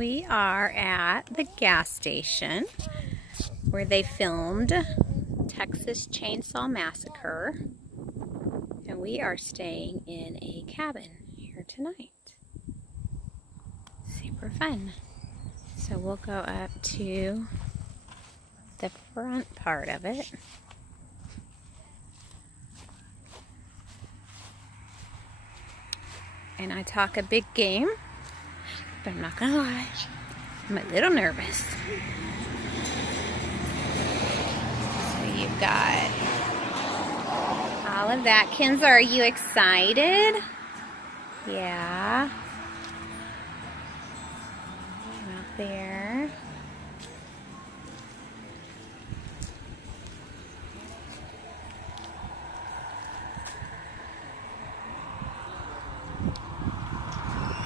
We are at the gas station where they filmed Texas Chainsaw Massacre, and we are staying in a cabin here tonight. Super fun. So we'll go up to the front part of it. And I talk a big game, but I'm not gonna lie, I'm a little nervous. So you've got all of that. Kenza, are you excited? Yeah. Out there.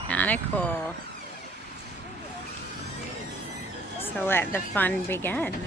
Kind of cool. So let the fun begin.